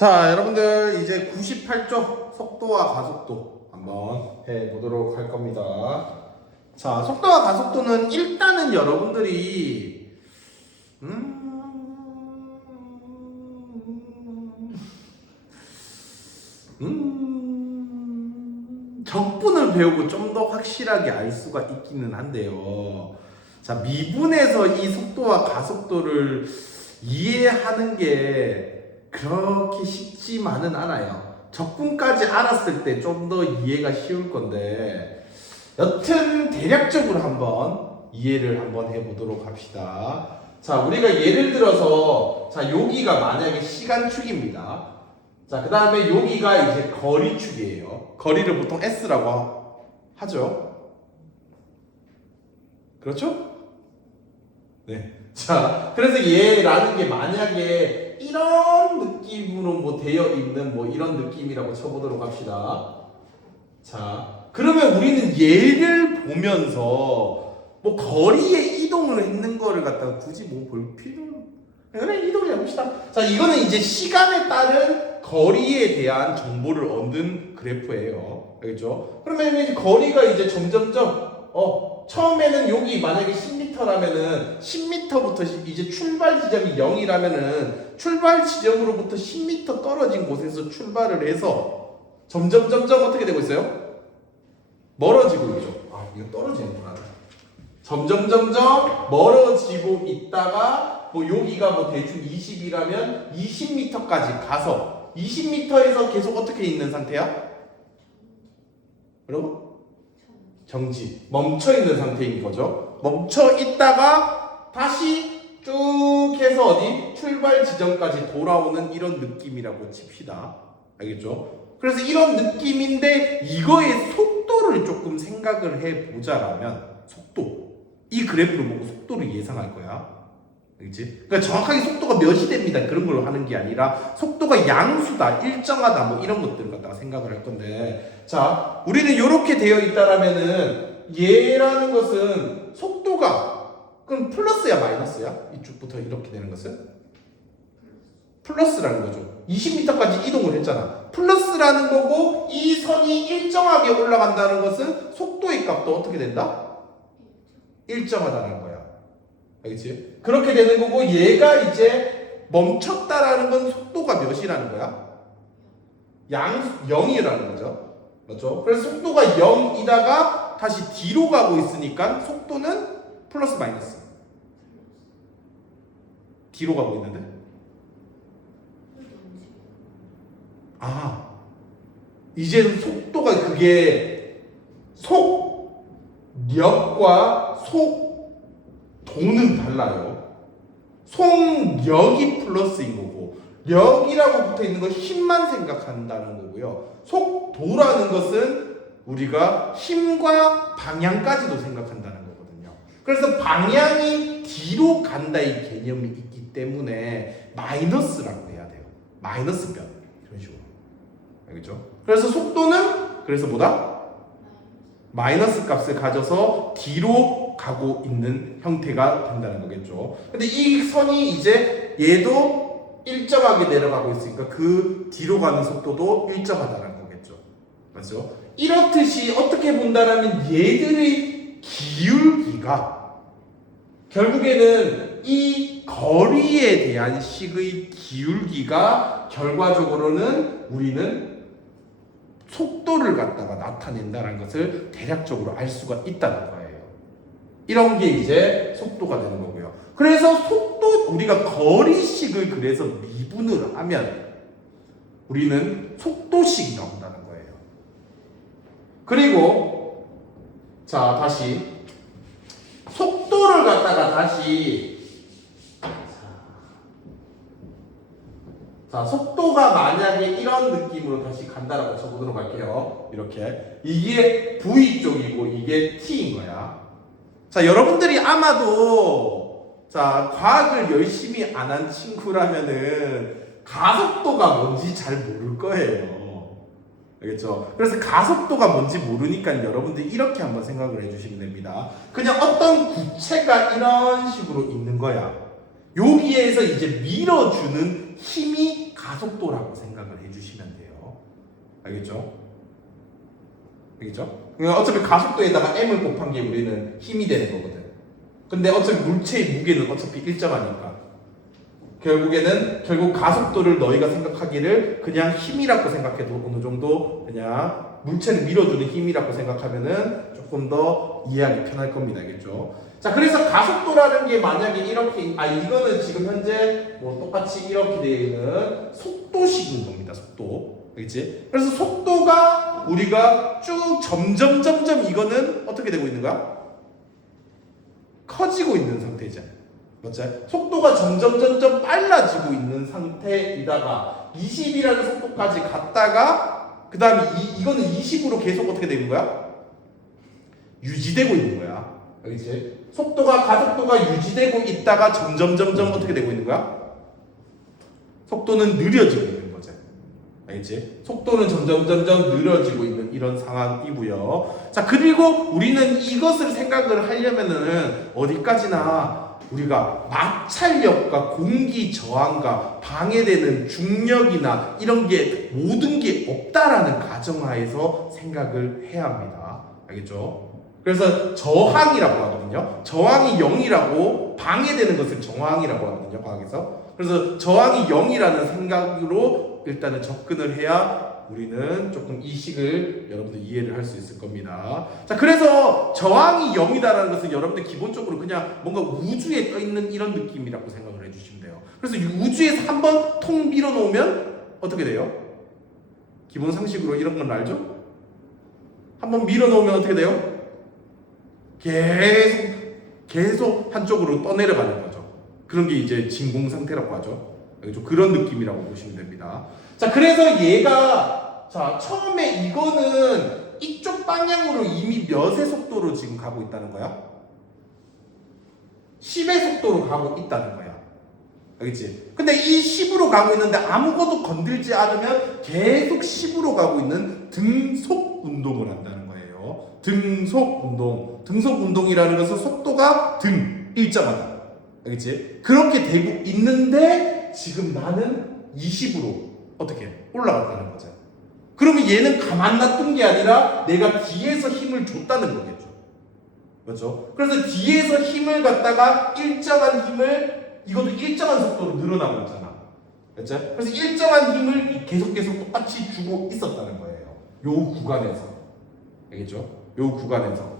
자, 여러분들 이제 98쪽 속도와 가속도 한번 해보도록 할 겁니다. 자, 속도와 가속도는 일단은 여러분들이 적분을 배우고 좀 더 확실하게 알 수가 있기는 한데요. 자, 미분에서 이 속도와 가속도를 이해하는 게 그렇게 쉽지만은 않아요. 적분까지 알았을 때 좀 더 이해가 쉬울 건데, 여튼 대략적으로 한번 이해를 한번 해보도록 합시다. 자, 우리가 예를 들어서, 자, 여기가 만약에 시간축입니다. 자, 그 다음에 여기가 이제 거리축이에요. 거리를 보통 S라고 하죠. 그렇죠? 네. 자, 그래서 얘라는 게 만약에 이런 느낌으로 뭐 되어 있는 뭐 이런 느낌이라고 쳐보도록 합시다. 자, 그러면 우리는 얘를 보면서 뭐 거리에 이동을 했는 거를 갖다가 굳이 뭐 볼 필요는, 그냥 이동을 해봅시다. 자, 이거는 이제 시간에 따른 거리에 대한 정보를 얻는 그래프예요. 알겠죠? 그러면 이제 거리가 이제 점점점 처음에는 여기 만약에 10m라면은 10m부터 이제 출발 지점이 0이라면은 출발 지점으로부터 10m 떨어진 곳에서 출발을 해서 점점 어떻게 되고 있어요? 멀어지고 있죠. 아, 이거 떨어지는구나. 점점 멀어지고 있다가 뭐 여기가 뭐 대충 20이라면 20m까지 가서 20m에서 계속 어떻게 있는 상태야? 여러분? 정지, 멈춰 있는 상태인 거죠. 멈춰 있다가 다시 쭉 해서 어디? 출발 지점까지 돌아오는 이런 느낌이라고 칩시다. 알겠죠? 그래서 이런 느낌인데 이거의 속도를 조금 생각을 해보자라면 속도, 이 그래프를 보고 속도를 예상할 거야. 알겠지? 그러니까 정확하게 속도가 몇이 됩니다 그런 걸 하는 게 아니라 속도가 양수다, 일정하다 뭐 이런 것들을 갖다가 생각을 할 건데, 자, 우리는 이렇게 되어 있다라면은 얘라는 것은 속도가 그럼 플러스야 마이너스야? 이쪽부터 이렇게 되는 것은 플러스라는 거죠. 20m까지 이동을 했잖아. 플러스라는 거고 이 선이 일정하게 올라간다는 것은 속도의 값도 어떻게 된다? 일정하다는 거야. 알겠지? 그렇게 되는 거고 얘가 이제 멈췄다라는 건 속도가 몇이라는 거야? 0이라는 거죠. 맞죠? 그래서 속도가 0이다가 다시 뒤로 가고 있으니까 속도는 플러스 마이너스. 뒤로 가고 있는데? 아, 이제 속도가 그게 속력과 속도는 달라요. 속력이 플러스인 거고 력이라고 붙어 있는 건 힘만 생각한다는 거고요. 속도라는 것은 우리가 힘과 방향까지도 생각한다는 거거든요. 그래서 방향이 뒤로 간다의 개념이 있기 때문에 마이너스라고 해야 돼요. 마이너스 변. 이런 식으로. 알겠죠? 그래서 속도는 그래서 뭐다? 마이너스 값을 가져서 뒤로 가고 있는 형태가 된다는 거겠죠. 근데 이 선이 이제 얘도 일정하게 내려가고 있으니까 그 뒤로 가는 속도도 일정하다는 거겠죠. 맞죠? 이렇듯이 어떻게 본다라면 얘들의 기울기가 결국에는 이 거리에 대한 식의 기울기가 결과적으로는 우리는 속도를 갖다가 나타낸다는 것을 대략적으로 알 수가 있다는 거예요. 이런 게 이제 속도가 되는 거고요. 그래서 속도, 우리가 거리식을 그래서 미분을 하면 우리는 속도식이 나온다는 거예요. 그리고 자, 다시 속도를 갖다가 다시 자, 속도가 만약에 이런 느낌으로 다시 간다라고 쳐보도록 할게요. 이렇게. 이게 V 쪽이고 이게 T인 거야. 자, 여러분들이 아마도 자, 과학을 열심히 안 한 친구라면은 가속도가 뭔지 잘 모를 거예요. 알겠죠? 그래서 가속도가 뭔지 모르니까 여러분들이 이렇게 한번 생각을 해주시면 됩니다. 그냥 어떤 구체가 이런 식으로 있는 거야. 여기에서 이제 밀어주는 힘이 가속도라고 생각을 해주시면 돼요. 알겠죠? 알겠죠? 그러니까 어차피 가속도에다가 m을 곱한 게 우리는 힘이 되는 거거든. 근데 어차피 물체의 무게는 어차피 일정하니까 결국 가속도를 너희가 생각하기를 그냥 힘이라고 생각해도 어느 정도 그냥 물체를 밀어주는 힘이라고 생각하면은 조금 더 이해하기 편할 겁니다. 알겠죠? 자, 그래서 가속도라는 게 만약에 이렇게 이거는 지금 현재 뭐 똑같이 이렇게 되어 있는 속도식인 겁니다. 속도. 알겠지? 그래서 속도가 우리가 쭉 점점 이거는 어떻게 되고 있는 거야? 커지고 있는 상태죠. 맞죠? 속도가 점점 빨라지고 있는 상태이다가 20이라는 속도까지 갔다가 그 다음에 이거는 20으로 계속 어떻게 되는 거야? 유지되고 있는 거야. 알겠지? 가속도가 유지되고 있다가 점점 어떻게 되고 있는 거야? 속도는 느려지고 있는 거지. 알겠지? 속도는 점점 느려지고 있는 이런 상황이고요. 자, 그리고 우리는 이것을 생각을 하려면은 어디까지나 우리가 마찰력과 공기 저항과 방해되는 중력이나 이런 게 모든 게 없다라는 가정하에서 생각을 해야 합니다. 알겠죠? 그래서 저항이라고 하거든요. 저항이 0이라고 방해되는 것을 저항이라고 하거든요. 과학에서. 그래서 저항이 0이라는 생각으로 일단은 접근을 해야 우리는 조금 이 식을 여러분들 이해를 할 수 있을 겁니다. 자, 그래서 저항이 0이다라는 것은 여러분들 기본적으로 그냥 뭔가 우주에 떠있는 이런 느낌이라고 생각을 해주시면 돼요. 그래서 우주에서 한번 통 밀어놓으면 어떻게 돼요? 기본 상식으로 이런 건 알죠? 한번 밀어놓으면 어떻게 돼요? 계속 한쪽으로 떠내려가는 거죠. 그런 게 이제 진공 상태라고 하죠. 그런 느낌이라고 보시면 됩니다. 자, 그래서 얘가 처음에 이거는 이쪽 방향으로 이미 몇의 속도로 지금 가고 있다는 거야? 10의 속도로 가고 있다는 거야. 알겠지? 근데 이 10으로 가고 있는데 아무것도 건들지 않으면 계속 10으로 가고 있는 등속 운동을 한다는 거예요. 등속 운동. 등속 운동이라는 것은 속도가 일정하다. 알겠지? 그렇게 되고 있는데 지금 나는 20으로 어떻게 올라갔다는 거죠. 그러면 얘는 가만 놔둔 게 아니라 내가 뒤에서 힘을 줬다는 거겠죠. 그렇죠? 그래서 뒤에서 힘을 갖다가 일정한 힘을 이것도 일정한 속도로 늘어나고 있잖아. 그렇죠? 그래서 일정한 힘을 계속 똑같이 주고 있었다는 거예요. 요 구간에서. 알겠죠? 요 구간에서.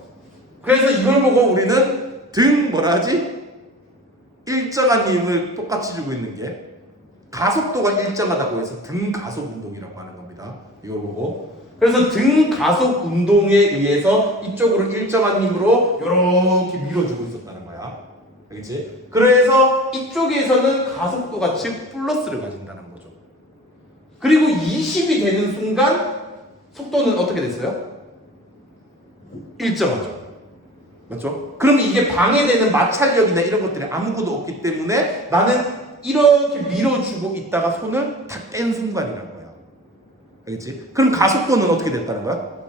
그래서 이걸 보고 우리는 일정한 힘을 똑같이 주고 있는 게 가속도가 일정하다고 해서 등 가속 운동이라고 하는 겁니다. 이걸 보고. 그래서 등 가속 운동에 의해서 이쪽으로 일정한 힘으로 이렇게 밀어주고 있었다는 거야. 알겠지? 그래서 이쪽에서는 가속도가 즉 플러스를 가진다는 거죠. 그리고 20이 되는 순간 속도는 어떻게 됐어요? 일정하죠. 맞죠? 그러면 이게 방해되는 마찰력이나 이런 것들이 아무것도 없기 때문에 나는 이렇게 밀어주고 있다가 손을 탁 뗀 순간이라는 거야. 알겠지? 그럼 가속도는 어떻게 됐다는 거야?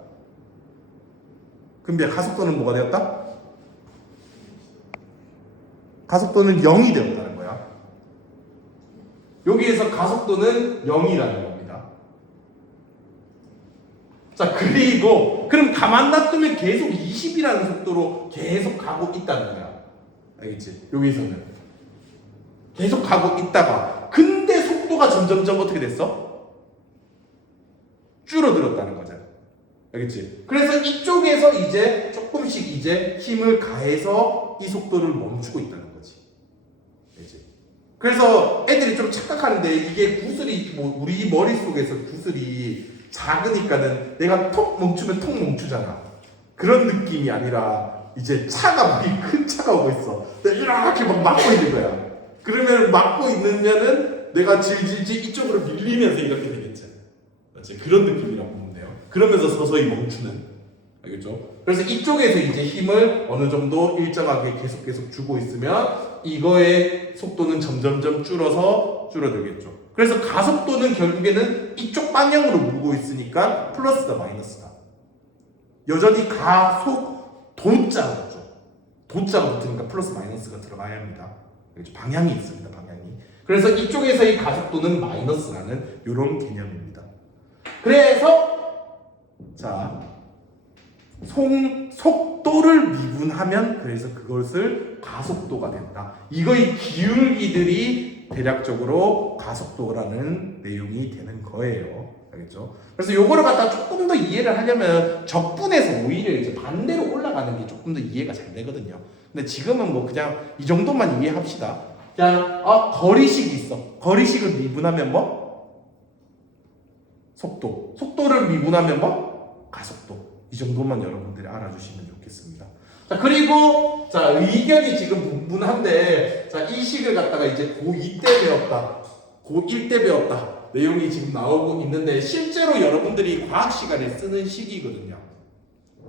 금비야, 가속도는 뭐가 되었다? 가속도는 0이 되었다는 거야. 여기에서 가속도는 0이라는 겁니다. 자, 그리고 그럼 가만 놔두면 계속 20이라는 속도로 계속 가고 있다는 거야. 알겠지? 여기서는 계속 가고 있다가 근데 속도가 점점 어떻게 됐어? 줄어들었다는 거잖아. 알겠지? 그래서 이쪽에서 이제 조금씩 이제 힘을 가해서 이 속도를 멈추고 있다는 거지. 알겠지? 그래서 애들이 좀 착각하는데 이게 구슬이 우리 머릿속에서 구슬이 작으니까는 내가 톡 멈추면 톡 멈추잖아. 그런 느낌이 아니라 이제 차가 큰 차가 오고 있어. 이렇게 막고 있는 거야. 그러면 막고 있으면은 내가 질질질 이쪽으로 밀리면서 이렇게 되겠지. 맞지? 그런 느낌이라고 보면 돼요. 그러면서 서서히 멈추는. 알겠죠? 그래서 이쪽에서 이제 힘을 어느 정도 일정하게 계속 주고 있으면 이거의 속도는 점점 줄어들겠죠. 그래서 가속도는 결국에는 이쪽 방향으로 물고 있으니까 플러스다 마이너스다. 여전히 가속 도자가 붙으니까 플러스 마이너스가 들어가야 합니다. 방향이 있습니다. 방향이. 그래서 이쪽에서의 가속도는 마이너스라는 이런 개념입니다. 그래서 자 속도를 미분하면 그래서 그것을 가속도가 된다. 이거의 기울기들이 대략적으로 가속도라는 내용이 되는 거예요. 알겠죠? 그래서 요거를 갖다 조금 더 이해를 하려면 적분해서 오히려 이제 반대로 올라가는 게 조금 더 이해가 잘 되거든요. 근데 지금은 뭐 그냥 이 정도만 이해합시다. 그냥 거리식이 있어. 거리식을 미분하면 뭐? 속도를 미분하면 뭐? 가속도. 이 정도만 여러분들이 알아주시면 좋겠습니다. 자, 그리고 자, 의견이 지금 분분한데 자, 이 식을 갖다가 이제 고2 때 배웠다. 고1 때 배웠다. 내용이 지금 나오고 있는데 실제로 여러분들이 과학 시간에 쓰는 식이거든요.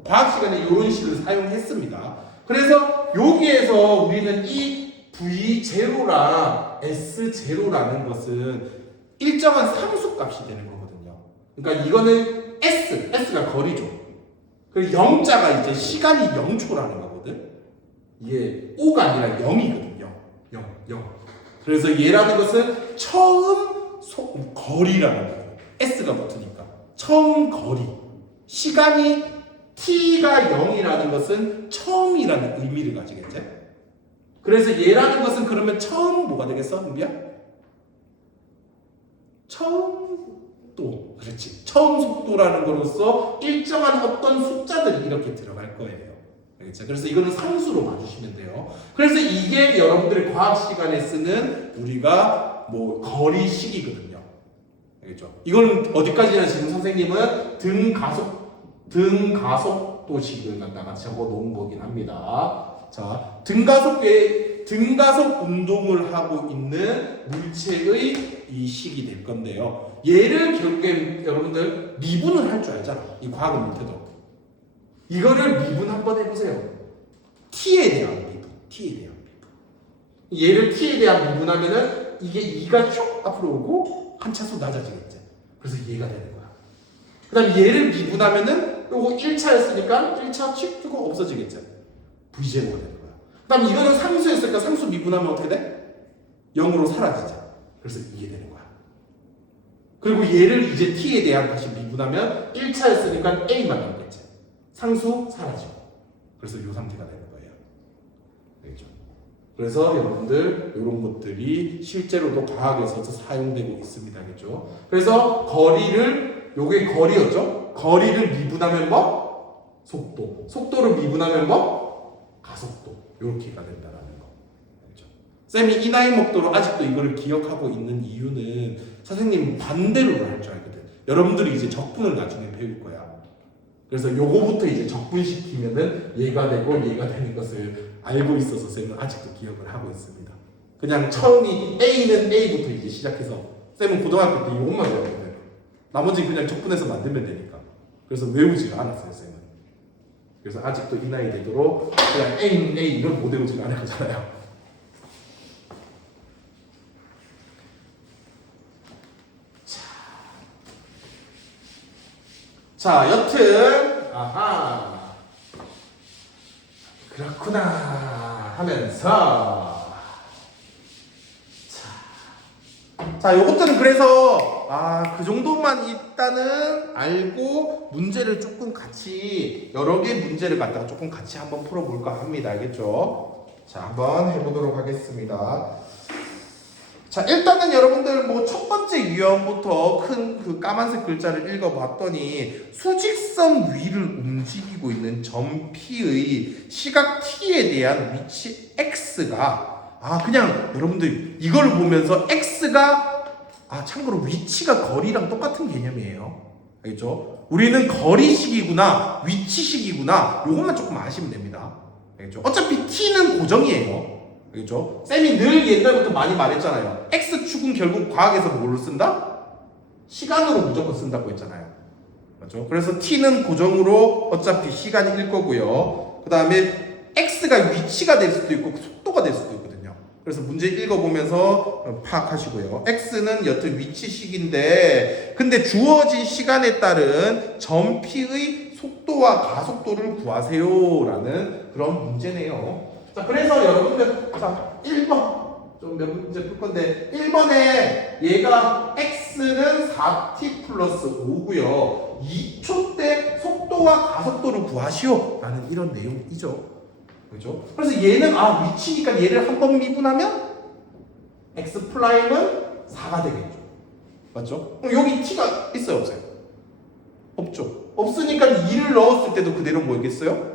과학 시간에 이런 식을 사용했습니다. 그래서 여기에서 우리는 이 V0랑 S0라는 것은 일정한 상수값이 되는 거거든요. 그러니까 이거는 S가 거리죠. 그리고 0자가 이제 시간이 0초라는 거거든. 이게 5가 아니라 0이거든요. 0. 그래서 얘라는 것은 처음 거리라는 거예요. S가 붙으니까 처음 거리. 시간이 T가 0이라는 것은 처음이라는 의미를 가지겠지. 그래서 얘라는 것은 그러면 처음 뭐가 되겠어? 은비야? 처음 속도. 그렇지. 처음 속도라는 것으로서 일정한 어떤 숫자들이 이렇게 들어갈 거예요. 알겠죠? 그래서 이거는 상수로 봐주시면 돼요. 그래서 이게 여러분들의 과학 시간에 쓰는 우리가 뭐 거리식이거든요. 알겠죠? 이건 어디까지나 지금 선생님은 등가속도식을 갖다가 적어 놓은 거긴 합니다. 자, 등가속 운동을 하고 있는 물체의 이 식이 될 건데요. 얘를 결국에 여러분들 미분을 할 줄 알잖아. 이 과학은 못해도. 이거를 미분 한번 해보세요. T에 대한 미분. 얘를 T에 대한 미분하면은 이게 2가 쭉 앞으로 오고 한 차수 낮아지겠지. 그래서 얘가 되는 거야. 그 다음에 얘를 미분하면은 요거 1차였으니까 1차 쭉 두고 없어지겠지. V0가 되는 거야. 그 다음에 이거는 상수였으니까 상수 미분하면 어떻게 돼? 0으로 사라지죠. 그래서 이게 되는 거야. 그리고 얘를 이제 T에 대한 다시 미분하면 1차였으니까 A만 남겠지. 상수 사라지고. 그래서 이 상태가 되는 거예요. 알겠죠? 그래서 여러분들 이런 것들이 실제로도 과학에서 사용되고 있습니다. 알겠죠? 그래서 요게 거리였죠? 거리를 미분하면 뭐? 속도를 미분하면 뭐? 가속도. 이렇게가 된다라는 거. 알겠죠? 쌤이 이 나이 먹도록 아직도 이거를 기억하고 있는 이유는 선생님 반대로 할 줄 알거든. 여러분들이 이제 적분을 나중에 배울 거야. 그래서 요거부터 이제 적분시키면은 얘가 되고 얘가 되는 것을 알고 있어서 쌤은 아직도 기억을 하고 있습니다. 그냥 처음이 A는 A부터 이제 시작해서 쌤은 고등학교 때 이것만 배웠거든요. 나머지 그냥 적분해서 만들면 되니까. 그래서 외우지가 않았어요, 쌤은. 그래서 아직도 이 나이 되도록 그냥 A는 A 이걸 못 외우지가 않았잖아요. 자, 여튼 아하 그렇구나 하면서 자, 요것들은 그래서 그 정도만 일단은 알고 문제를 조금 같이 여러 개 문제를 갖다가 조금 같이 한번 풀어볼까 합니다. 알겠죠? 자, 한번 해보도록 하겠습니다. 자, 일단은 여러분들 뭐 첫 번째 유형부터 큰 그 까만색 글자를 읽어봤더니 수직선 위를 움직이고 있는 점 P의 시각 T에 대한 위치 X가 그냥 여러분들 이걸 보면서 X가 참고로 위치가 거리랑 똑같은 개념이에요. 알겠죠? 우리는 거리식이구나 위치식이구나 요것만 조금 아시면 됩니다. 알겠죠? 어차피 T는 고정이에요. 알겠죠? 쌤이 늘 옛날부터 많이 말했잖아요. X축은 결국 과학에서 뭘로 쓴다? 시간으로 무조건 쓴다고 했잖아요. 맞죠? 그래서 T는 고정으로 어차피 시간일 거고요. 그 다음에 X가 위치가 될 수도 있고 속도가 될 수도 있거든요. 그래서 문제 읽어보면서 파악하시고요. X는 여튼 위치식인데 근데 주어진 시간에 따른 점 P의 속도와 가속도를 구하세요 라는 그런 문제네요. 자, 그래서 여러분들, 자, 1번. 좀 몇 문제 풀 건데 1번에 얘가 x는 4t 플러스 5고요. 2초 때 속도와 가속도를 구하시오 라는 이런 내용이죠. 그죠? 그래서 얘는 위치니까 얘를 한 번 미분하면 x 프라임은 4가 되겠죠. 맞죠? 그럼 여기 t가 있어요, 없어요? 없죠. 없으니까 2를 넣었을 때도 그대로 뭐겠어요?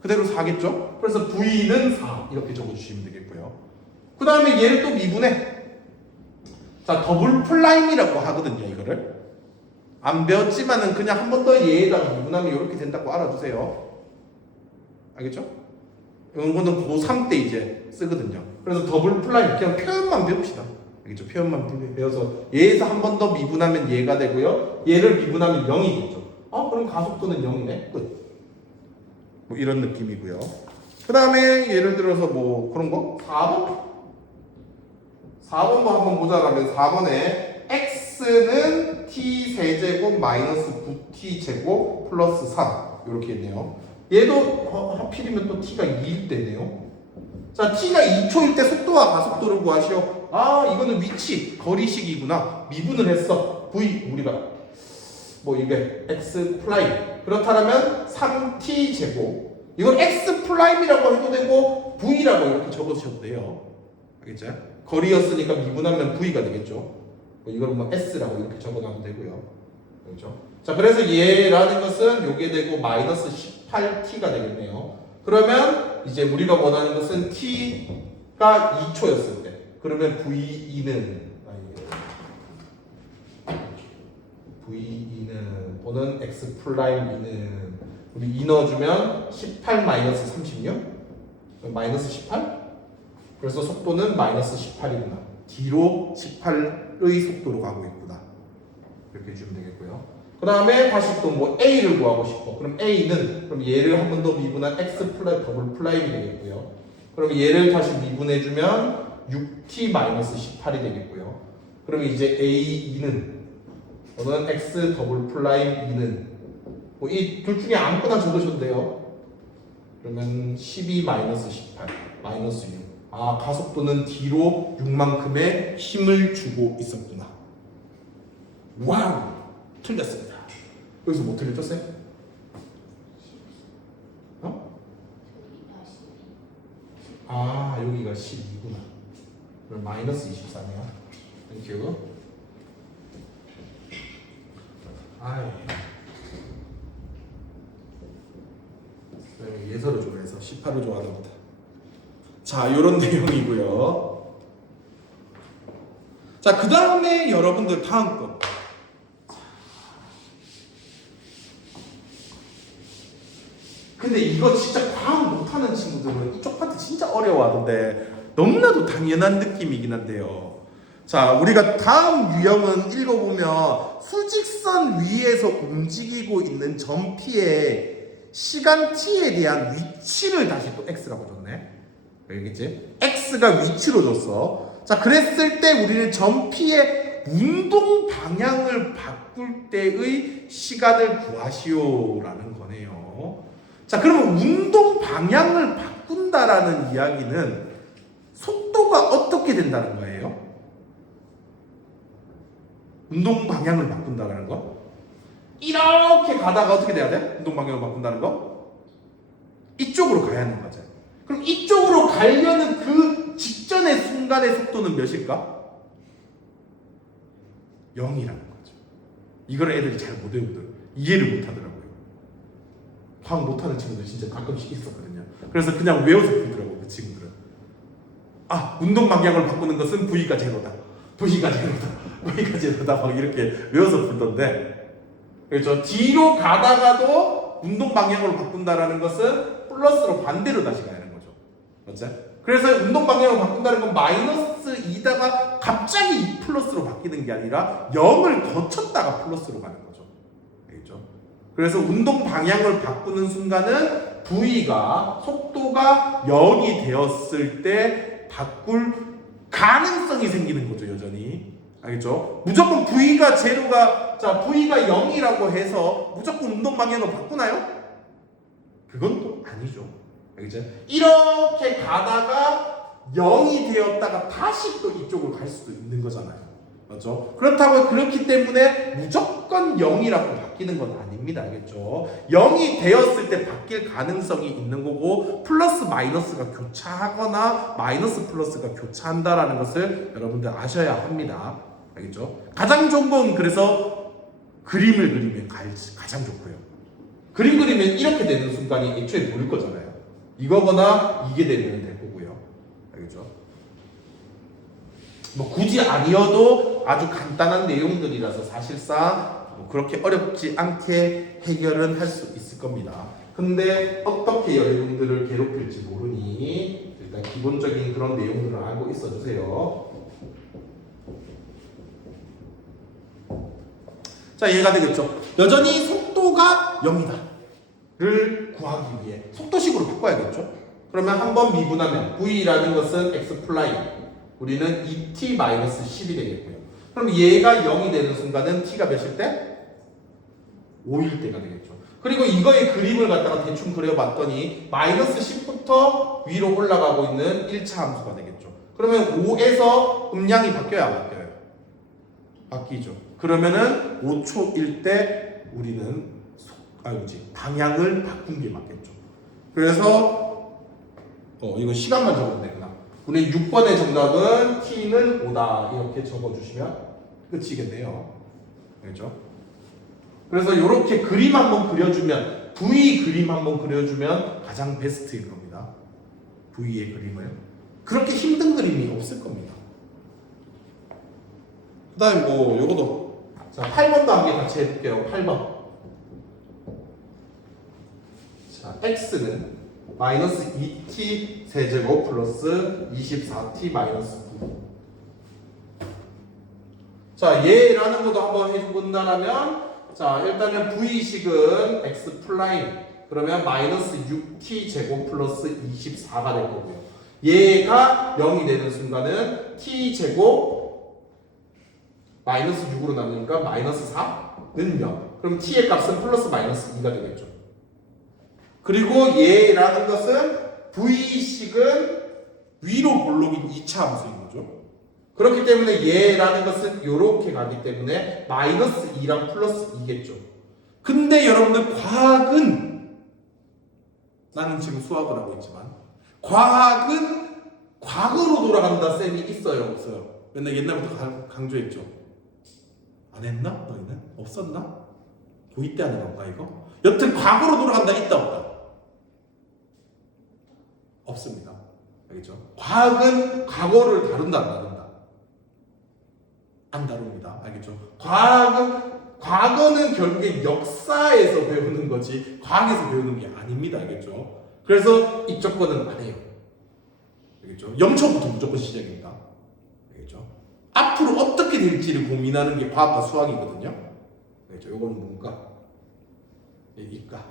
그대로 4겠죠? 그래서 v는 4 이렇게 적어주시면 되겠고요. 그 다음에 얘를 또 미분해. 자, 더블 플라임이라고 하거든요, 이거를. 안 배웠지만은 그냥 한 번 더 얘에다가 미분하면 이렇게 된다고 알아두세요. 알겠죠? 이런 거는 고3 때 이제 쓰거든요. 그래서 더블 플라임, 그냥 표현만 배웁시다. 알겠죠? 표현만 배워서 얘에서 한 번 더 미분하면 얘가 되고요. 얘를 미분하면 0이겠죠. 그럼 가속도는 0이네. 끝. 뭐 이런 느낌이고요. 그 다음에 예를 들어서 뭐 그런 거? 4번 뭐 한번 보자라면 4번에 x는 t 세제곱 마이너스 9t 제곱 플러스 3 이렇게 있네요. 얘도 하필이면 또 t가 2일 때네요. 자, t가 2초일 때 속도와 가속도를 구하시오. 이거는 위치, 거리식이구나. 미분을 했어. v 우리가 뭐 이게 x 플라임 그렇다면 3t 제곱 이걸 x 플라임이라고 해도 되고 v라고 이렇게 적으셔도 돼요. 알겠죠? 거리였으니까 미분하면 v가 되겠죠. 이걸 뭐 s라고 이렇게 적어놔도 되고요. 그렇죠? 자, 그래서 얘라는 것은 요게 되고 마이너스 18t가 되겠네요. 그러면 이제 우리가 원하는 것은 t가 2초였을 때 그러면 v2는 v2는 또는 x 플라임 2는 우리 2 넣어주면 18 마이너스 36 마이너스 18 그래서 속도는 마이너스 18이구나. 뒤로 18의 속도로 가고 있구나. 이렇게 해주면 되겠고요. 그 다음에 다시 또 뭐 a를 구하고 싶어. 그럼 a는 그럼 얘를 한 번 더 미분한 x 플라임 더블 플라임이 되겠고요. 그럼 얘를 다시 미분해주면 6t 마이너스 18이 되겠고요. 그럼 이제 a2는 또는 x 더블 플라임 2는 뭐 이 둘 중에 아무거나 적으셔도 돼요. 그러면 12 마이너스 18 마이너스 6. 가속도는 뒤로 6만큼의 힘을 주고 있었구나. 와우! 틀렸습니다. 여기서 뭐 틀렸죠, 쌤? 여기가 12구나. 그럼 마이너스 24네요. 땡큐. 예서를 좋아해서 18을 좋아합니다. 자, 요런 내용이고요. 자, 그 다음에 여러분들 다음 거. 근데 이거 진짜 과학 못하는 친구들은 이쪽 파트 진짜 어려워하던데 너무나도 당연한 느낌이긴 한데요. 자, 우리가 다음 유형은 읽어보면 수직선 위에서 움직이고 있는 점 P의 시간 T에 대한 위치를 다시 또 X라고 줬네. 알겠지? X가 위치로 줬어. 자, 그랬을 때 우리는 점 P의 운동 방향을 바꿀 때의 시간을 구하시오라는 거네요. 자, 그러면 운동 방향을 바꾼다라는 이야기는 속도가 어떻게 된다는 거예요? 운동 방향을 바꾼다는 거? 이렇게 가다가 어떻게 돼야 돼? 운동 방향을 바꾼다는 거? 이쪽으로 가야 하는 거죠. 그럼 이쪽으로 가려는 그 직전의 순간의 속도는 몇일까? 0이라는 거죠. 이걸 애들이 잘 못 외우더라고요. 이해를 못 하더라고요. 과학 못하는 친구들 진짜 가끔씩 있었거든요. 그래서 그냥 외워서 풀더라고요, 그 친구들은. 운동 방향을 바꾸는 것은 V가 제로다. V가 제로다. V가 제로다. 막 이렇게 외워서 풀던데. 그렇죠. 뒤로 가다가도 운동 방향으로 바꾼다라는 것은 플러스로 반대로 다시 가야 하는 거죠. 맞죠? 그래서 운동 방향을 바꾼다는 건 마이너스 2다가 갑자기 플러스로 바뀌는 게 아니라 0을 거쳤다가 플러스로 가는 거죠. 알겠죠? 그래서 운동 방향을 바꾸는 순간은 V가 속도가 0이 되었을 때 바꿀 가능성이 생기는 거죠, 여전히. 알겠죠? 무조건 V가 제로가, V가 0이라고 해서 무조건 운동 방향을 바꾸나요? 그건 또 아니죠. 알겠죠? 이렇게 가다가 0이 되었다가 다시 또 이쪽으로 갈 수도 있는 거잖아요. 맞죠? 그렇다고 그렇기 때문에 무조건 0이라고 바뀌는 건 아닙니다. 알겠죠? 0이 되었을 때 바뀔 가능성이 있는 거고 플러스 마이너스가 교차하거나 마이너스 플러스가 교차한다라는 것을 여러분들 아셔야 합니다. 알겠죠? 가장 좋은 건 그래서 그림을 그리면 가장 좋고요. 그림 그리면 이렇게 되는 순간이 애초에 보일 거잖아요. 이거거나 이게 되면 될 거고요. 알겠죠? 뭐 굳이 아니어도 아주 간단한 내용들이라서 사실상 뭐 그렇게 어렵지 않게 해결은 할 수 있을 겁니다. 근데 어떻게 여러분들을 괴롭힐지 모르니 일단 기본적인 그런 내용들을 알고 있어 주세요. 자, 이해가 되겠죠? 여전히 속도가 0이다를 구하기 위해 속도식으로 바꿔야겠죠? 그러면 한번 미분하면 v라는 것은 x 플라임 우리는 2t-10이 되겠고요. 그럼 얘가 0이 되는 순간은 t가 몇일 때? 5일 때가 되겠죠. 그리고 이거의 그림을 갖다가 대충 그려봤더니 마이너스 10부터 위로 올라가고 있는 1차 함수가 되겠죠. 그러면 5에서 음량이 바뀌어야 안 바뀌어요? 바뀌죠. 그러면은 5초일 때 우리는 방향을 바꾼 게 맞겠죠. 그래서 이거 시간만 적으면 되구나. 우리 6번의 정답은 t는 5다 이렇게 적어주시면 끝이겠네요. 알겠죠? 그래서 이렇게 그림 한번 그려주면 V 그림 한번 그려주면 가장 베스트인 겁니다. V의 그림을 그렇게 힘든 그림이 없을 겁니다. 그 다음에 뭐 요거도 자 8번도 함께 같이 해볼게요. 8번 자 x는 마이너스 2t 세제곱 플러스 24t 마이너스 9 자 얘라는 것도 한번 해본다라면 자 일단은 v식은 x 플라임 그러면 마이너스 6t 제곱 플러스 24가 될 거고요. 얘가 0이 되는 순간은 t 제곱 마이너스 6으로 나누니까 마이너스 4는 0. 그럼 t의 값은 플러스 마이너스 2가 되겠죠. 그리고 얘라는 것은 v식은 위로 볼록인 2차 함수인 거죠. 그렇기 때문에 얘라는 것은 이렇게 가기 때문에 마이너스 2랑 플러스 2겠죠. 근데 여러분들 과학은 나는 지금 수학을 하고 있지만 과학은 과거로 돌아간다 쌤이 있어요 없어요? 맨날 옛날부터 강조했죠. 안 했나? 너희는? 없었나? 고2 때 하는 건가 이거? 여튼 과거로 돌아간다 있다 없다? 없습니다. 알겠죠? 과학은 과거를 다룬다 안 다룬다? 안 다룹니다. 알겠죠? 과거는 결국에 역사에서 배우는 거지 과학에서 배우는 게 아닙니다. 알겠죠? 그래서 이쪽 거는 안 해요. 알겠죠? 0초부터 무조건 시작입니다. 알겠죠? 앞으로 어떻게 될지를 고민하는 게 과학과 수학이거든요. 알겠죠? 요거는 뭔가? 이과.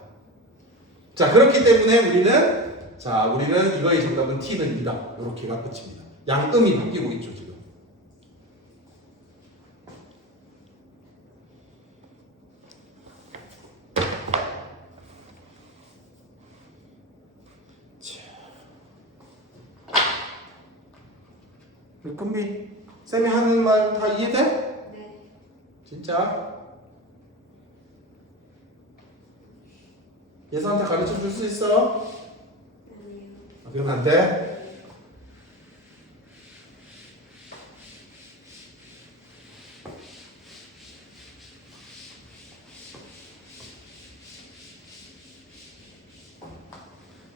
자, 그렇기 때문에 우리는 이거의 정답은 t는 2다. 이렇게가 끝입니다. 양음이 바뀌고 있죠, 지금. 금비 쌤이 하는 말 다 이해돼? 네. 진짜? 예서한테 가르쳐 줄 수 있어? 아니요. 그건 안 돼?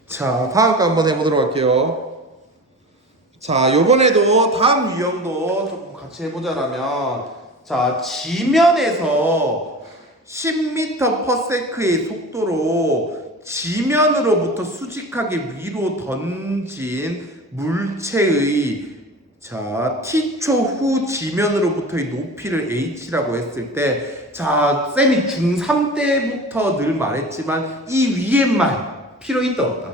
자, 다음 거 한번 해보도록 할게요. 자, 요번에도 다음 유형도 조금 같이 해보자라면, 자, 지면에서 10m/s의 속도로 지면으로부터 수직하게 위로 던진 물체의 자, t초 후 지면으로부터의 높이를 h라고 했을 때, 자, 쌤이 중3 때부터 늘 말했지만 이 위에 말 필요 있다 없다?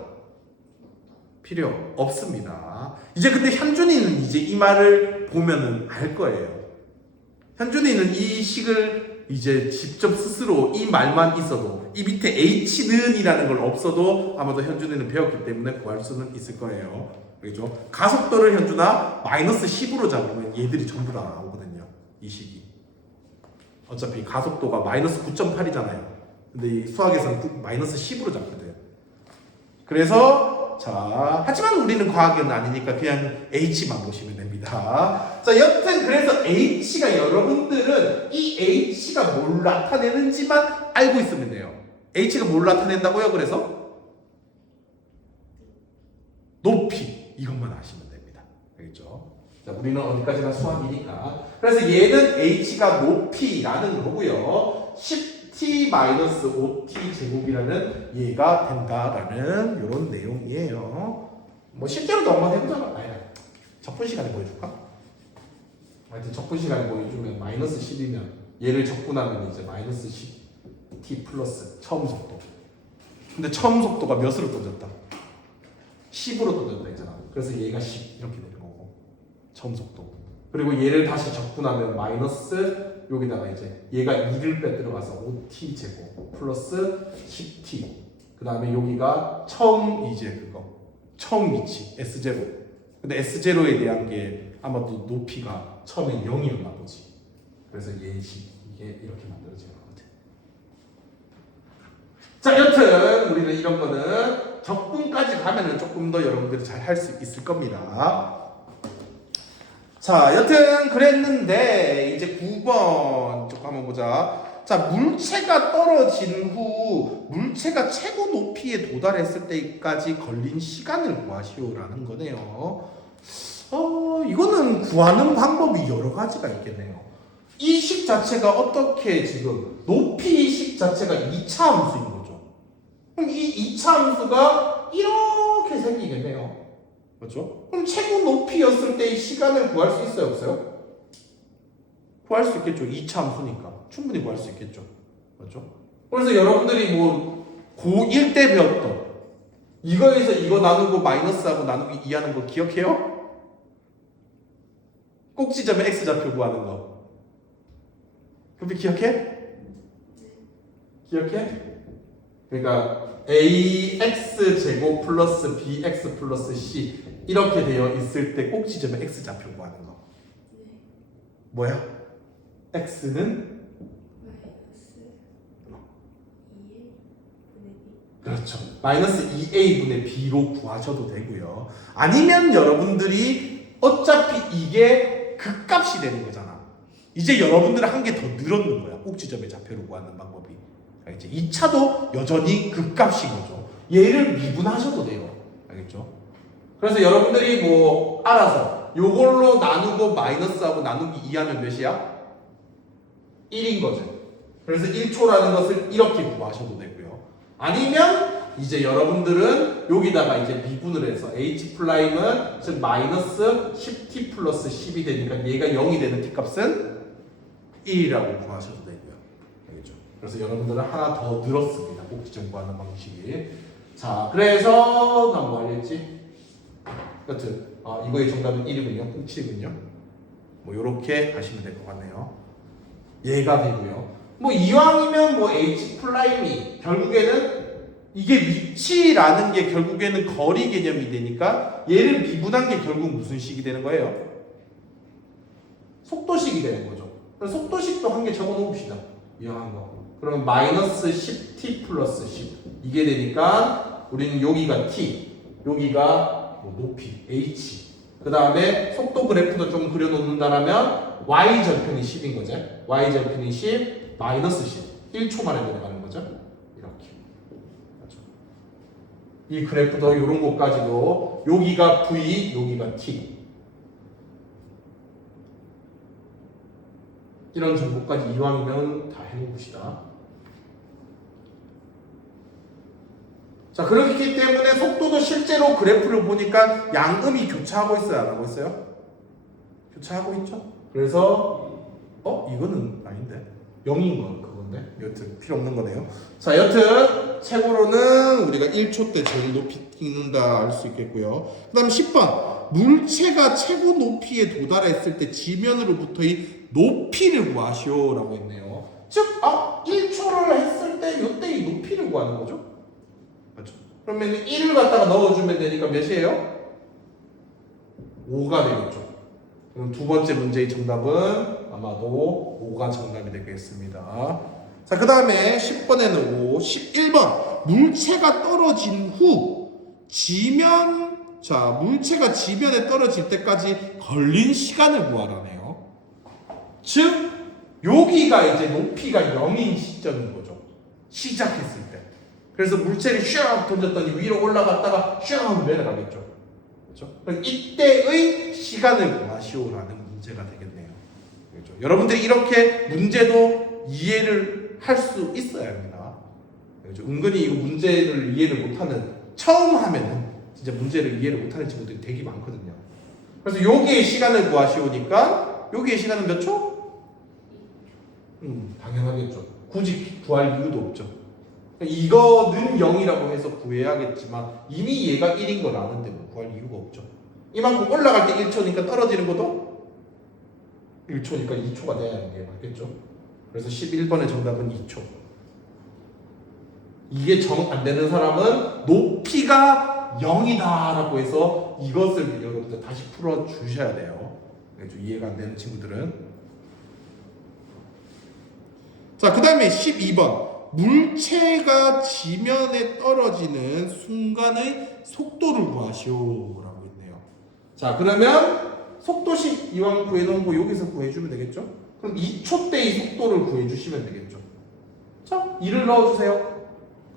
필요 없습니다. 이제 근데 현준이는 이제 이 말을 보면은 알 거예요. 현준이는 이 식을 이제 직접 스스로 이 말만 있어도 이 밑에 h는이라는 걸 없어도 아마도 현준이는 배웠기 때문에 구할 수는 있을 거예요. 그죠? 가속도를 현준아 마이너스 10으로 잡으면 얘들이 전부 다 나오거든요. 이 식이. 어차피 가속도가 마이너스 9.8이잖아요. 근데 이 수학에서는 마이너스 10으로 잡거든요. 그래서 자, 하지만 우리는 과학은 아니니까 그냥 H만 보시면 됩니다. 자, 여튼 그래서 H가 여러분들은 이 H가 뭘 나타내는지만 알고 있으면 돼요. H가 뭘 나타낸다고요? 그래서 높이 이것만 아시면 됩니다. 알겠죠? 자, 우리는 어디까지나 수학이니까. 그래서 얘는 H가 높이라는 거고요. 10t-5t 제곱이라는 얘가 된다라는 이런 내용이에요. 뭐 실제로도 한번 해보자고. 아니, 적분 시간에 보여줄까? 하여튼 적분 시간에 보여주면 마이너스 10이면 얘를 적분하면 이제 마이너스 10t 플러스 처음 속도. 근데 처음 속도가 몇으로 떠졌다? 10으로 떠졌다 했잖아. 그래서 얘가 10 이렇게 되는 거고 처음 속도. 그리고 얘를 다시 적분하면 마이너스 여기다가 이제 얘가 2를 빼들어가서 5t 제곱 플러스 10t. 그 다음에 여기가 처음 이제 그거 처음 위치 s0. 근데 s0에 대한 게 아마도 높이가 처음에 0이었나 보지. 그래서 얘식 이게 이렇게 만들어지는 것 같아. 자, 여튼 우리는 이런 거는 적분까지 가면은 조금 더 여러분들이 잘 할 수 있을 겁니다. 자, 여튼 그랬는데 이제 9번 쪽 한번 보자. 자, 물체가 떨어진 후 물체가 최고 높이에 도달했을 때까지 걸린 시간을 구하시오라는 거네요. 이거는 구하는 방법이 여러 가지가 있겠네요. 이 식 자체가 어떻게 지금 높이 식 자체가 2차 함수인 거죠. 그럼 이 2차 함수가 이렇게 생기겠네요. 그렇죠? 그럼 최고 높이였을 때의 시간을 구할 수 있어요, 없어요? 구할 수 있겠죠. 2차 함수니까 충분히 구할 수 있겠죠. 그렇죠? 그래서 여러분들이 뭐 고1 때 배웠던 이거에서 이거 나누고 마이너스하고 나누기 2 하는 거 기억해요? 꼭지점에 x좌표 구하는 거. 그럼 기억해? 기억해? 그러니까 ax 제곱 플러스 bx 플러스 c 이렇게 되어 있을 때 꼭지점에 x좌표 구하는 거. 뭐야? x는 그렇죠. 마이너스 2a분의 b로 구하셔도 되고요. 아니면 여러분들이 어차피 이게 극값이 되는 거잖아. 이제 여러분들은 한 개 더 늘었는 거야. 꼭지점의 좌표를 구하는 방법이. 알겠지? 2차도 여전히 극값인 거죠. 얘를 미분하셔도 돼요. 알겠죠? 그래서 여러분들이 뭐 알아서 요걸로 나누고 마이너스하고 나누기 2 하면 몇이야? 1인 거죠. 그래서 1초라는 것을 이렇게 구하셔도 되고요. 아니면 이제 여러분들은 여기다가 이제 미분을 해서 H'은 즉 마이너스 10t 플러스 10이 되니까 얘가 0이 되는 t값은 1이라고 구하셔도 되고요. 알겠죠? 그래서 여러분들은 하나 더 늘었습니다. 꼭지점 구하는 방식이. 자, 그래서 난 뭐 알겠지? 여튼 이거의 정답은 1이군요. 꼭지군요. 뭐 요렇게 하시면 될 것 같네요. 얘가 되고요. 뭐 이왕이면 뭐 H 플라임이 결국에는 이게 위치라는 게 결국에는 거리 개념이 되니까 얘를 미분한 게 결국 무슨 식이 되는 거예요? 속도식이 되는 거죠. 그래서 속도식도 한 개 적어 놓읍시다. 이왕한 거. 그러면 마이너스 10t 플러스 10 이게 되니까 우리는 여기가 t, 여기가 뭐 높이 h. 그 다음에 속도 그래프도 좀 그려놓는다라면 y 절편이 10인 거죠. y 절편이 10, 마이너스 10. 1초 만에 내려가는 거죠. 이렇게. 그렇죠. 이 그래프도 이런 것까지도 여기가 v, 여기가 t. 이런 정보까지 이왕이면 다 해놓읍시다. 자, 그렇기 때문에 속도도 실제로 그래프를 보니까 양음이 교차하고 있어요, 안 하고 있어요? 교차하고 있죠? 그래서 이거는 아닌데 0인 건 그건데 여튼 필요 없는 거네요. 자, 여튼 책으로는 우리가 1초 때 제일 높이 찍는다 알 수 있겠고요. 그 다음 10번 물체가 최고 높이에 도달했을 때 지면으로부터의 높이를 구하시오라고 했네요. 즉 1초를 했을 때 이때의 높이를 구하는 거죠. 맞죠? 그러면 1을 갖다가 넣어주면 되니까 몇이에요? 5가 되겠죠. 그럼 두 번째 문제의 정답은 아마도 5가 정답이 되겠습니다. 자, 그 다음에 10번에는 5, 11번 물체가 떨어진 후 지면, 자, 물체가 지면에 떨어질 때까지 걸린 시간을 구하라네요. 즉 여기가 이제 높이가 0인 시점인 거죠. 시작했을 때. 그래서 물체를 슉 던졌더니 위로 올라갔다가 슉 하고 내려가겠죠. 그렇죠? 그럼 이때의 시간을 구하시오라는 문제가 되겠네요. 그렇죠? 여러분들이 이렇게 문제도 이해를 할 수 있어야 합니다. 그렇죠? 은근히 이거 문제를 이해를 못하는, 처음 하면은 진짜 문제를 이해를 못하는 친구들이 되게 많거든요. 그래서 여기의 시간을 구하시오니까 여기의 시간은 몇 초? 당연하겠죠. 굳이 구할 이유도 없죠. 이거는 0이라고 해서 구해야겠지만 이미 얘가 1인 걸 아는데 뭐 구할 이유가 없죠. 이만큼 올라갈 때 1초니까 떨어지는 것도 1초니까 2초가 돼야 하는 게 맞겠죠. 그래서 11번의 정답은 2초. 이게 정 안 되는 사람은 높이가 0이다라고 해서 이것을 여러분들 다시 풀어 주셔야 돼요. 이해가 안 되는 친구들은. 자, 그 다음에 12번 물체가 지면에 떨어지는 순간의 속도를 구하시오라고 있네요. 자, 그러면 속도식 이왕 구해놓은 거 여기서 구해주면 되겠죠? 그럼 2초대의 속도를 구해주시면 되겠죠? 자, 2를 넣어주세요.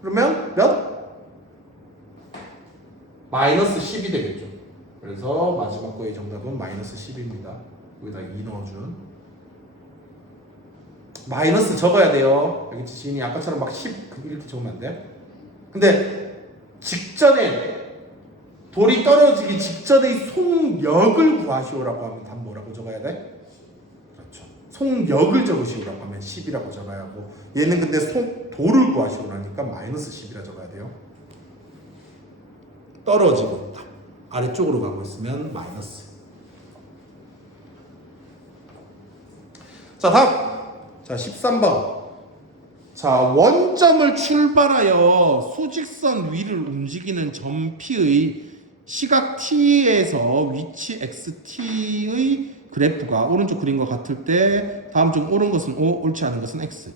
그러면 몇? 마이너스 10이 되겠죠. 그래서 마지막 거의 정답은 마이너스 10입니다. 여기다 2 넣어준. 마이너스 적어야 돼요. 여기 지인이 아까처럼 막 10 이렇게 적으면 안 돼. 근데 직전에 돌이 떨어지기 직전의 속력을 구하시오라고 하면 답 뭐라고 적어야 돼? 그렇죠. 속력을 적으시오라고 하면 10이라고 적어야 하고, 얘는 근데 돌을 구하시오라니까 마이너스 10이라 적어야 돼요. 떨어지고 있다. 아래쪽으로 가고 있으면 마이너스. 자, 다음. 자, 13번. 자, 원점을 출발하여 수직선 위를 움직이는 점 P의 시각 T에서 위치 XT의 그래프가 오른쪽 그림과 같을 때 다음 중 옳은 것은 O, 옳지 않은 것은 X.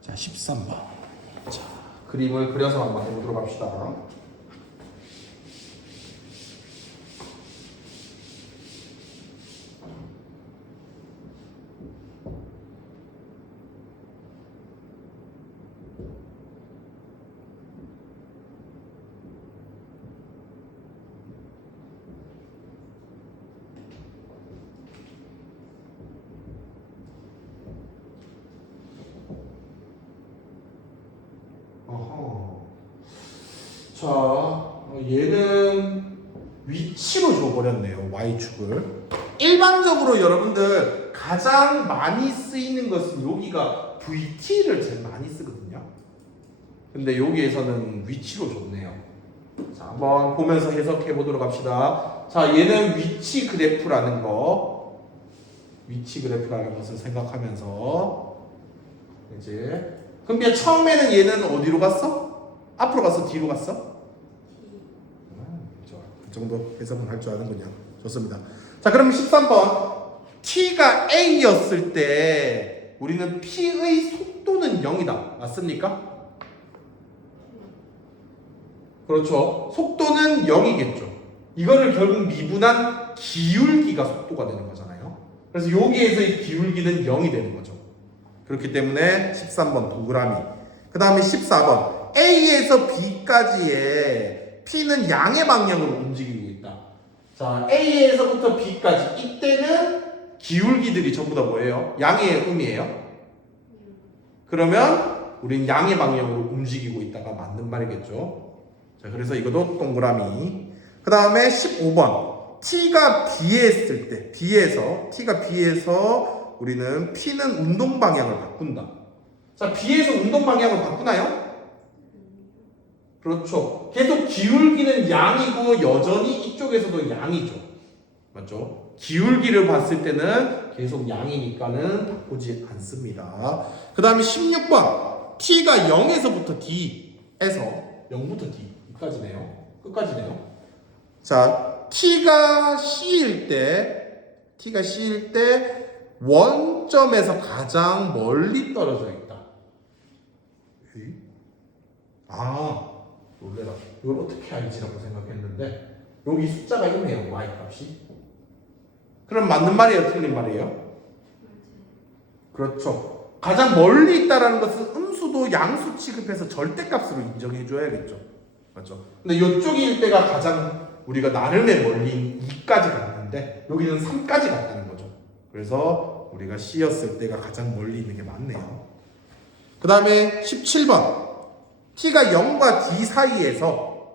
자, 13번. 자, 그림을 그려서 한번 해보도록 합시다. 자, 얘는 위치로 줘버렸네요. Y축을. 일반적으로 여러분들 가장 많이 쓰이는 것은 여기가 VT를 제일 많이 쓰거든요. 근데 여기에서는 위치로 줬네요. 자, 한번 보면서 해석해 보도록 합시다. 자, 얘는 위치 그래프라는 것을 생각하면서 이제 그럼 처음에는 얘는 어디로 갔어? 앞으로 갔어? 뒤로 갔어? 그 정도 해석은 할 줄 아는군요. 좋습니다. 자, 그럼 13번 T가 A였을 때 우리는 P의 속도는 0이다. 맞습니까? 그렇죠. 속도는 0이겠죠. 이거를 결국 미분한 기울기가 속도가 되는 거잖아요. 그래서 여기에서의 기울기는 0이 되는 거죠. 그렇기 때문에 13번 동그라미. 그 다음에 14번 A에서 B까지의 P는 양의 방향으로 움직이고 있다. 자, A에서부터 B까지 이때는 기울기들이 전부 다 뭐예요? 양의 의미예요. 그러면 우린 양의 방향으로 움직이고 있다가 맞는 말이겠죠. 자, 그래서 이것도 동그라미. 그 다음에 15번 T가 B에 있을 때 T가 B에서 우리는 P는 운동 방향을 바꾼다. 자, B에서 운동 방향을 바꾸나요? 그렇죠. 계속 기울기는 양이고 여전히 이쪽에서도 양이죠. 맞죠? 기울기를 봤을 때는 계속 양이니까는 바꾸지 않습니다. 그 다음에 16번 T가 0에서부터 D에서 0부터 D까지네요. 끝까지네요. 자, t가 c일 때 원점에서 가장 멀리 떨어져 있다. 놀래라. 이걸 어떻게 알지라고 생각했는데 여기 숫자가 있네요. y 값이. 그럼 맞는 말이에요? 틀린 말이에요? 그렇죠. 가장 멀리 있다라는 것은 음수도 양수 취급해서 절대값으로 인정해 줘야겠죠. 맞죠? 근데 이쪽일 때가 가장 우리가 나름의 멀리인 2까지 갔는데 여기는 3까지 갔다는 거죠. 그래서 우리가 C였을 때가 가장 멀리 있는 게 맞네요. 그 다음에 17번 T가 0과 D 사이에서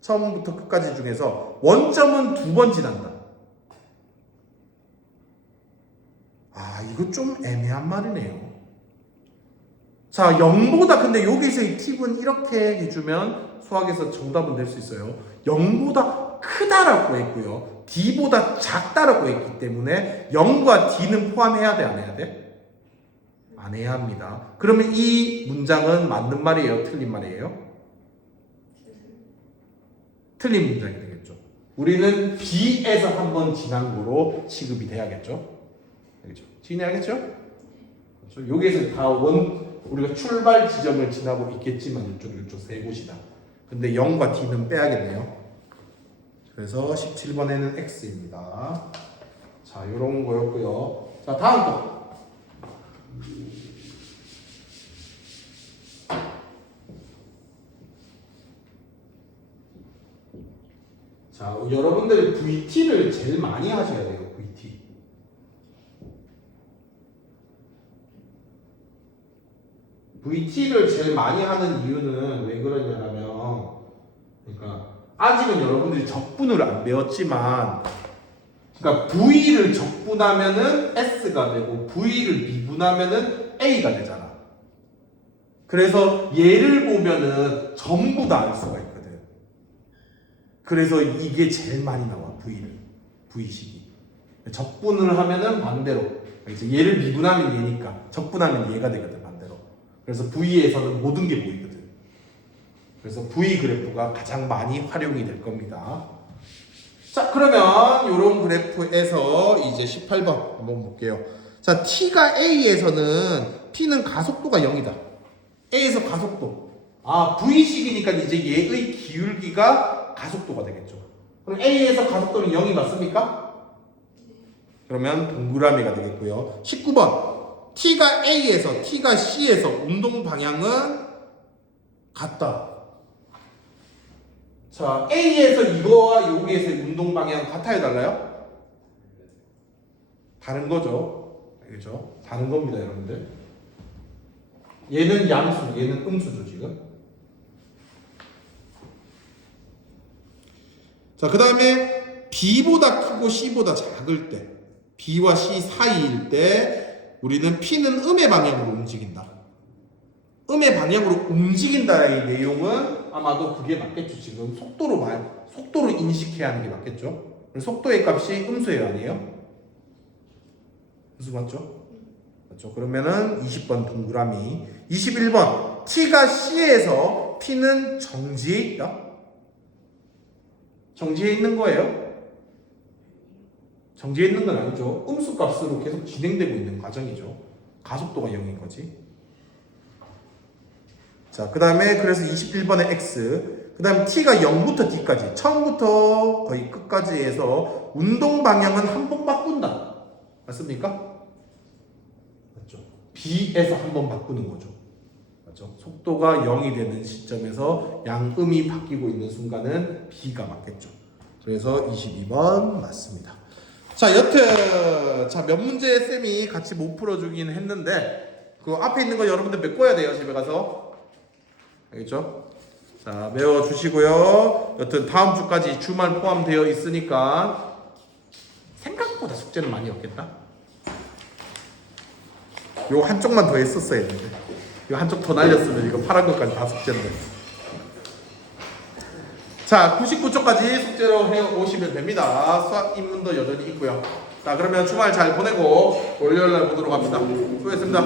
처음부터 끝까지 중에서 원점은 2번 지난다. 이거 좀 애매한 말이네요. 자, 0보다 근데 여기서의 팁은 이렇게 해주면 수학에서 정답은 될 수 있어요. 0보다 크다라고 했고요. D보다 작다라고 했기 때문에 0과 D는 포함해야 돼, 안 해야 돼? 안 해야 합니다. 그러면 이 문장은 맞는 말이에요? 틀린 말이에요? 틀린 문장이 되겠죠. 우리는 B에서 한번 지난 거로 취급이 돼야겠죠. 알겠죠? 지내야겠죠? 그렇죠? 여기에서 다 우리가 출발 지점을 지나고 있겠지만 이쪽 세 곳이다. 근데 0과 D는 빼야겠네요. 그래서 17번에는 X입니다. 자, 요런 거였고요. 자, 다음 거. 자, 여러분들이 VT를 제일 많이 하셔야 돼요. VT. VT를 제일 많이 하는 이유는 왜 그러냐면, 그러니까 아직은 여러분들이 적분을 안 배웠지만, 그러니까 V를 적분하면은 S가 되고 V를 미분하면은 A가 되잖아. 그래서 얘를 보면은 전부 다 알 수가 있거든. 그래서 이게 제일 많이 나와. V식이. 적분을 하면은 반대로. 이제 얘를 미분하면 얘니까 적분하면 얘가 되거든. 반대로. 그래서 V에서는 모든 게 보이거든. 그래서 V 그래프가 가장 많이 활용이 될 겁니다. 자, 그러면 이런 그래프에서 이제 18번 한번 볼게요. 자, T가 A에서는 T는 가속도가 0이다. A에서 가속도. V식이니까 이제 얘의 기울기가 가속도가 되겠죠. 그럼 A에서 가속도는 0이 맞습니까? 그러면 동그라미가 되겠고요. 19번. T가 A에서 T가 C에서 운동 방향은 같다. 자, A에서 이거와 여기에서의 운동 방향 같아요, 달라요? 다른 거죠. 알겠죠? 다른 겁니다, 여러분들. 얘는 양수, 얘는 음수죠, 지금. 자, 그 다음에 B보다 크고 C보다 작을 때, B와 C 사이일 때 우리는 P는 음의 방향으로 움직인다. 음의 방향으로 움직인다의 내용은 아마도 그게 맞겠죠. 지금 속도로 인식해야 하는 게 맞겠죠. 속도의 값이 음수예요, 아니에요? 음수 맞죠? 맞죠? 그러면은 20번 동그라미. 21번 T가 C에서 P는 정지해 있다. 정지해 있는 거예요? 정지해 있는 건 아니죠. 음수 값으로 계속 진행되고 있는 과정이죠. 가속도가 0인 거지. 자, 그 다음에 그래서 21번에 X. 그 다음에 T가 0부터 D까지. 처음부터 거의 끝까지 해서 운동 방향은 한 번 바꾼다. 맞습니까? 맞죠. B에서 한 번 바꾸는 거죠. 맞죠. 속도가 0이 되는 시점에서 양음이 바뀌고 있는 순간은 B가 맞겠죠. 그래서 22번 맞습니다. 자, 여튼 몇 문제 쌤이 같이 못 풀어주긴 했는데 그 앞에 있는 거 여러분들 메꿔야 돼요. 집에 가서. 알겠죠? 자, 메워주시고요. 여튼 다음 주까지 주말 포함되어 있으니까 생각보다 숙제는 많이 없겠다. 요 한쪽만 더 했었어야 했는데 요 한쪽 더 날렸으면 이거 파란 것까지 다 숙제인데. 자, 99쪽까지 숙제로 해오시면 됩니다. 수학 입문도 여전히 있고요. 자, 그러면 주말 잘 보내고 월요일날 보도록 합시다. 수고했습니다.